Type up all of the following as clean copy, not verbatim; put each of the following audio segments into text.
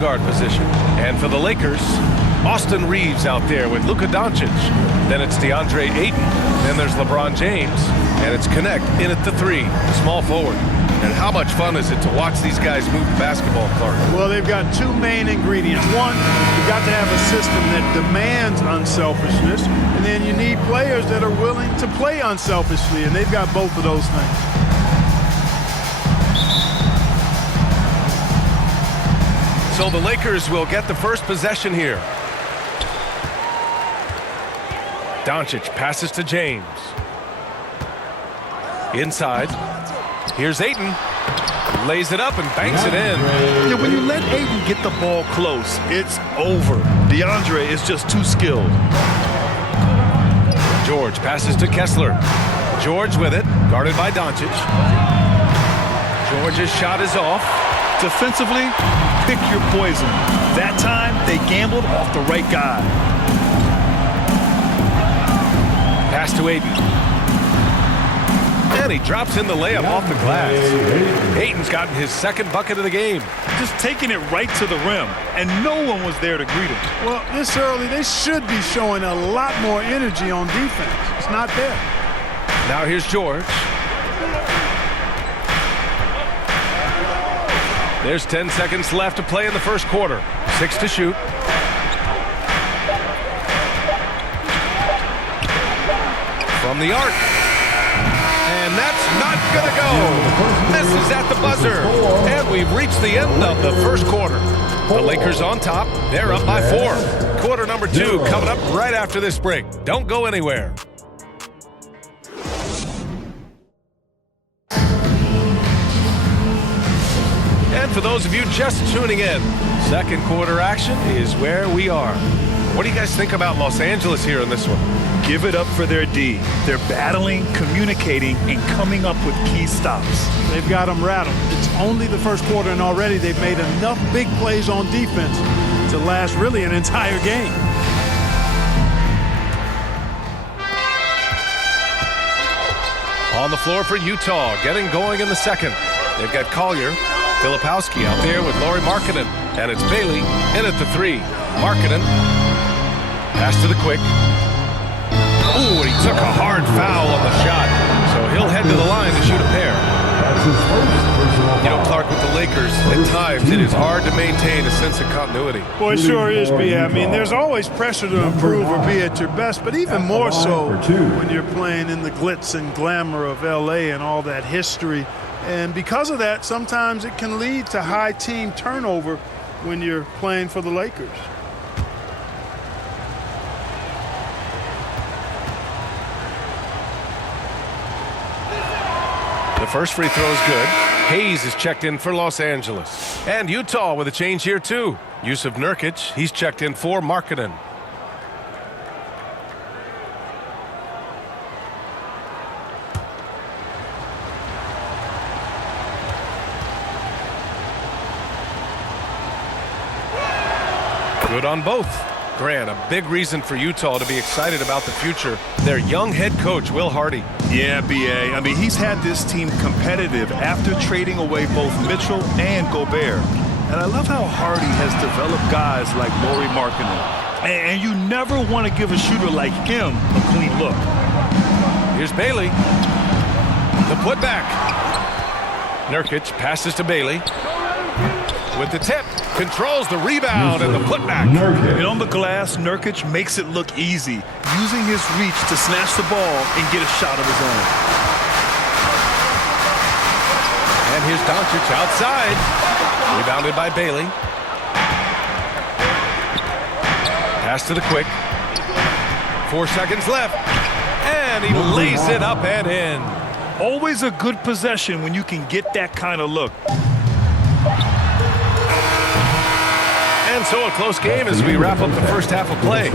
guard position. And for the Lakers, Austin Reeves out there with Luka Doncic. Then it's DeAndre Ayton. Then there's LeBron James. And it's Connect in at the 3, small forward. And how much fun is it to watch these guys move the basketball, Clark? Well, they've got two main ingredients. One, you've got to have a system that demands unselfishness. And then you need players that are willing to play unselfishly. And they've got both of those things. So the Lakers will get the first possession here. Doncic passes to James. Inside. Here's Ayton. Lays it up and banks it in. Yeah, when you let Ayton get the ball close, it's over. DeAndre is just too skilled. George passes to Kessler. George with it, guarded by Doncic. George's shot is off. Defensively, pick your poison. That time, they gambled off the right guy. Pass to Ayton. And he drops in the layup off the glass. Ayton's gotten his second bucket of the game. Just taking it right to the rim, and no one was there to greet him. Well, this early, they should be showing a lot more energy on defense. It's not there. Now here's George. There's 10 seconds left to play in the first quarter. 6 to shoot. From the arc. And that's not going to go. Misses at the buzzer. And we've reached the end of the first quarter. The Lakers on top. They're up by 4. Quarter number 2 coming up right after this break. Don't go anywhere. And for those of you just tuning in, second quarter action is where we are. What do you guys think about Los Angeles here in this one? Give it up for their D. They're battling, communicating, and coming up with key stops. They've got them rattled. It's only the first quarter, and already they've made enough big plays on defense to last really an entire game. On the floor for Utah, getting going in the second. They've got Collier, Filipowski out there with Lauri Markkanen, and it's Bailey in at the 3. Markkanen, pass to the quick. Ooh, he took a hard foul on the shot, so he'll head to the line to shoot a pair. You know, Clark, with the Lakers, at times it is hard to maintain a sense of continuity. Boy, it sure is, B.A. I mean, there's always pressure to improve or be at your best, but even more so when you're playing in the glitz and glamour of L.A. and all that history. And because of that, sometimes it can lead to high team turnover when you're playing for the Lakers. The first free throw is good. Hayes is checked in for Los Angeles. And Utah with a change here, too. Yusuf Nurkic, he's checked in for Markkanen. Good on both. Grant, a big reason for Utah to be excited about the future. Their young head coach, Will Hardy. Yeah, B.A. I mean, he's had this team competitive after trading away both Mitchell and Gobert. And I love how Hardy has developed guys like Lauri Markkanen. And you never want to give a shooter like him a clean look. Here's Bailey. The putback. Nurkic passes to Bailey. With the tip, controls the rebound and the putback. And on the glass, Nurkic makes it look easy, using his reach to snatch the ball and get a shot of his own. And here's Doncic outside. Rebounded by Bailey. Pass to the quick. 4 seconds left. And he lays it up and in. Always a good possession when you can get that kind of look. And so a close game as we wrap up the first half of play.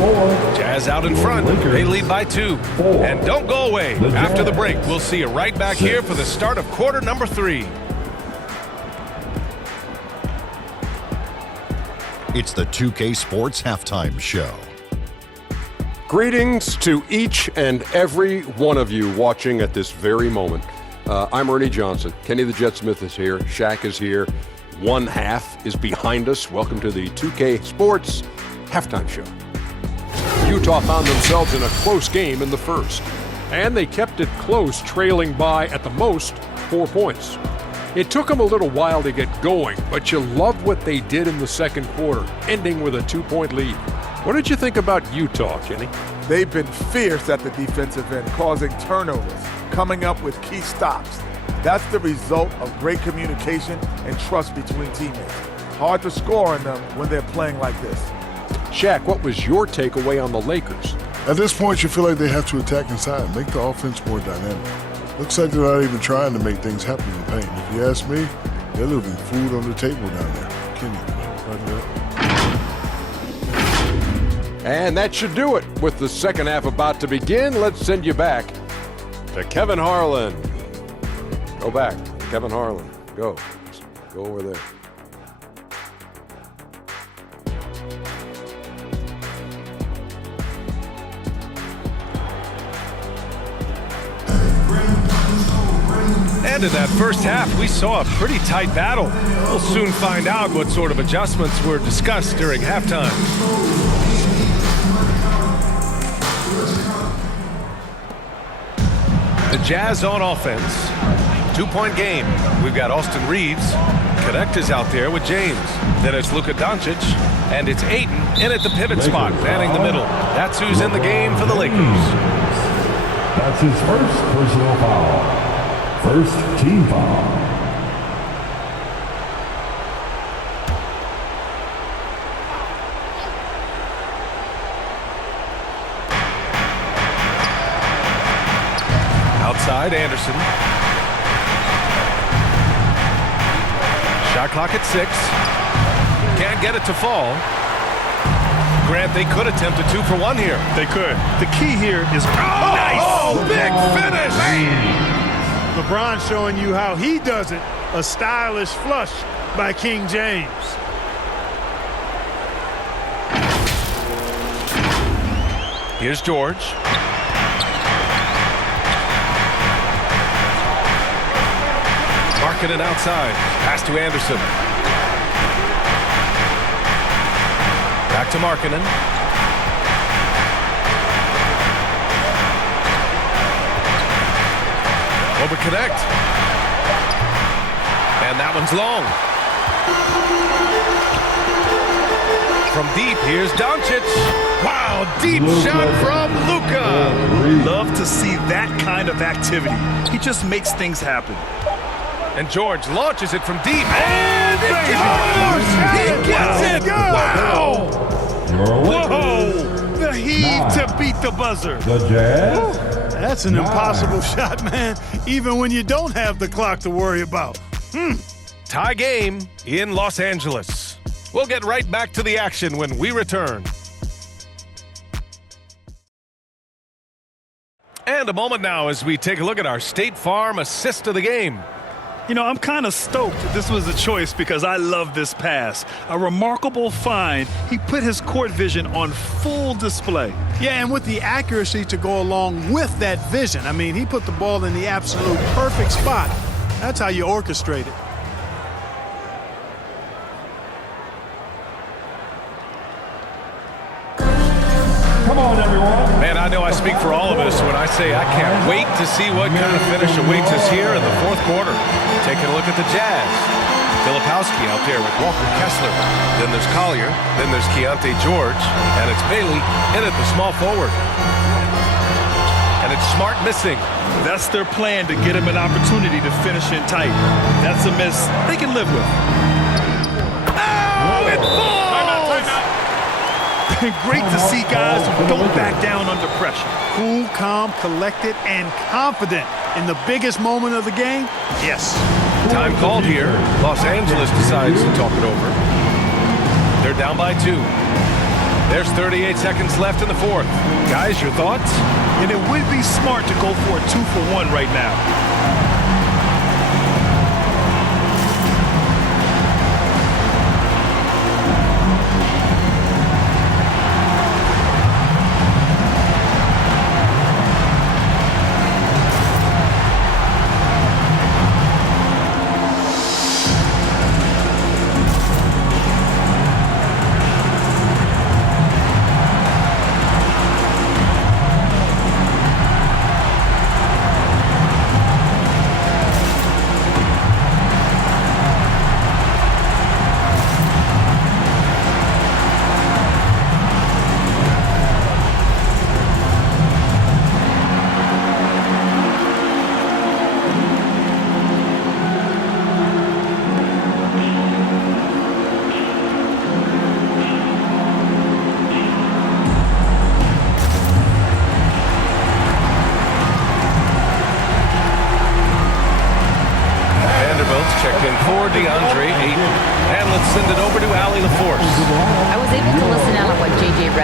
Jazz out in front. They lead by 2. And don't go away. After the break, we'll see you right back here for the start of quarter number 3. It's the 2K Sports Halftime Show. Greetings to each and every one of you watching at this very moment. I'm Ernie Johnson. Kenny the Jet Smith is here. Shaq is here. one half is behind us. Welcome to the 2K Sports Halftime Show. Utah found themselves in a close game in the first, and they kept it close, trailing by, at the most, 4 points. It took them a little while to get going, but you loved what they did in the second quarter, ending with a 2-point lead. What did you think about Utah, Kenny? They've been fierce at the defensive end, causing turnovers, coming up with key stops. That's the result of great communication and trust between teammates. Hard to score on them when they're playing like this. Shaq, what was your takeaway on the Lakers? At this point, you feel like they have to attack inside, make the offense more dynamic. Looks like they're not even trying to make things happen in the paint. If you ask me, they're leaving food on the table down there. Kenny, right there. And that should do it. With the second half about to begin, let's send you back to Kevin Harlan. Go back, Kevin Harlan. Go over there. And in that first half, we saw a pretty tight battle. We'll soon find out what sort of adjustments were discussed during halftime. The Jazz on offense. 2-point game. We've got Austin Reeves. Connect is out there with James. Then it's Luka Doncic. And it's Ayton in at the pivot spot, manning the middle. That's who's in the game for the Lakers. That's his first personal foul. First team foul. Outside, Anderson. Shot clock at 6. Can't get it to fall. Grant, they could attempt a 2 for 1 here. They could. The key here is nice. Oh, big finish. LeBron showing you how he does it. A stylish flush by King James. Here's George. Markkanen outside. Pass to Anderson. Back to Markkanen. Over connect. And that one's long. From deep, here's Doncic. Wow, deep shot from Luka. love to see that kind of activity. He just makes things happen. And George launches it from deep. And it goes! He gets it! Wow! Whoa! The heave to beat the buzzer. The Jazz. That's an impossible shot, man, even when you don't have the clock to worry about. Tie game in Los Angeles. We'll get right back to the action when we return. And a moment now as we take a look at our State Farm assist of the game. You know, I'm kind of stoked this was a choice because I love this pass. A remarkable find. He put his court vision on full display. Yeah, and with the accuracy to go along with that vision. I mean, he put the ball in the absolute perfect spot. That's how you orchestrate it. Come on, everyone. Man, I know I speak for all of us when I say I can't wait to see what kind of finish awaits us here in the fourth quarter. Taking a look at the Jazz. Filipowski out there with Walker Kessler. Then there's Collier. Then there's Keontae George. And it's Bailey in at the small forward. And it's Smart missing. That's their plan to get him an opportunity to finish in tight. That's a miss they can live with. Oh, it falls! Great to see guys who don't back down under pressure. Cool, calm, collected, and confident in the biggest moment of the game. Yes. Time called here. Los Angeles decides to talk it over. They're down by 2. There's 38 seconds left in the fourth. Guys, your thoughts? And it would be smart to go for a 2-for-1 right now.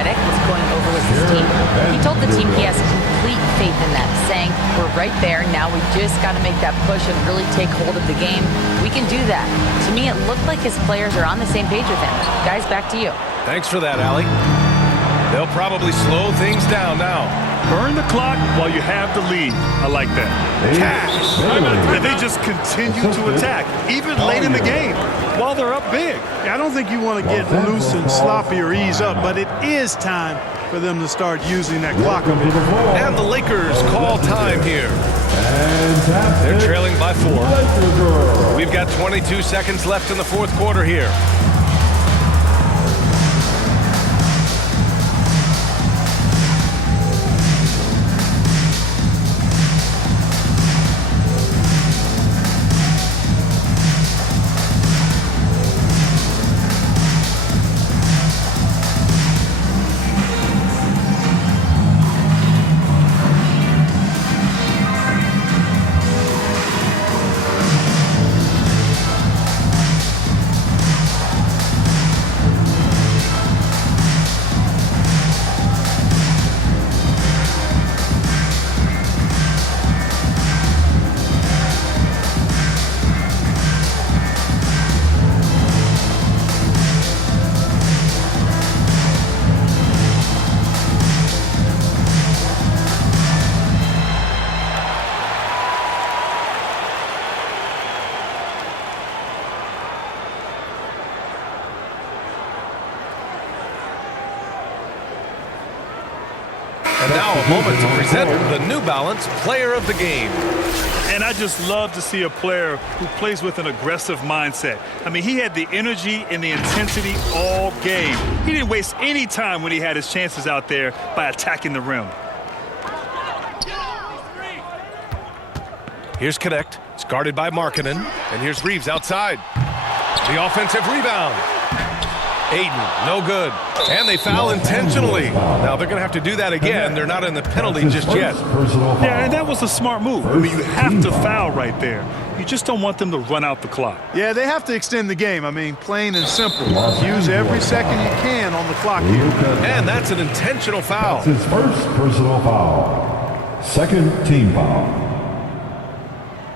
credit was going over with his team. He told the team he has complete faith in them, saying, we're right there, now we just got to make that push and really take hold of the game. We can do that. To me, it looked like his players are on the same page with him. Guys, back to you. Thanks for that, Allie. They'll probably slow things down now. Burn the clock while you have the lead. I like that. Cash. And they just continue to attack, even late in the game, while they're up big. Yeah, I don't think you want to get loose and sloppy or ease up, but it is time for them to start using that clock a bit. And the Lakers call time here. They're trailing by 4. We've got 22 seconds left in the fourth quarter here. And now a moment to present the New Balance Player of the Game. And I just love to see a player who plays with an aggressive mindset. I mean, he had the energy and the intensity all game. He didn't waste any time when he had his chances out there by attacking the rim. Here's Connect. It's guarded by Markkanen. And here's Reeves outside. The offensive rebound. Aiden, no good. And they foul intentionally. Now they're going to have to do that again. They're not in the penalty just yet. Yeah, and that was a smart move. I mean, you have to foul right there. You just don't want them to run out the clock. Yeah, they have to extend the game. I mean, plain and simple. Use every second you can on the clock here. And that's an intentional foul. That's his first personal foul. Second team foul.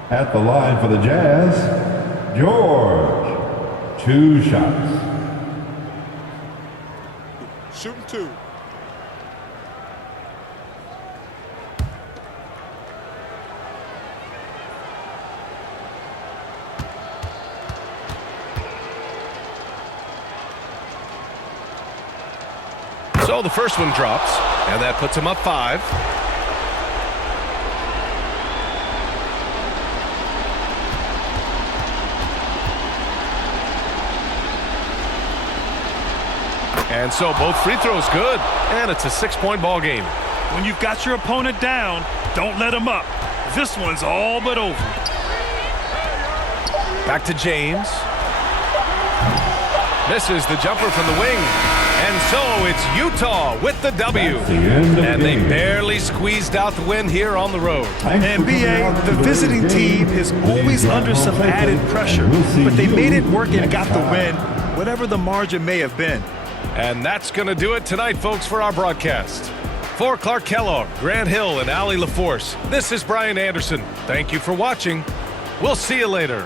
At the line for the Jazz, George. 2 shots. Shooting 2. So the first one drops, and that puts him up 5. And so both free throws good, and it's a 6-point ball game. When you've got your opponent down, don't let him up. This one's all but over. Back to James. Misses the jumper from the wing. And so it's Utah with the W. And they barely squeezed out the win here on the road. And BA, the visiting team is always under some added pressure, but they made it work and got the win, whatever the margin may have been. And that's going to do it tonight, folks, for our broadcast. For Clark Kellogg, Grant Hill, and Allie LaForce, this is Brian Anderson. Thank you for watching. We'll see you later.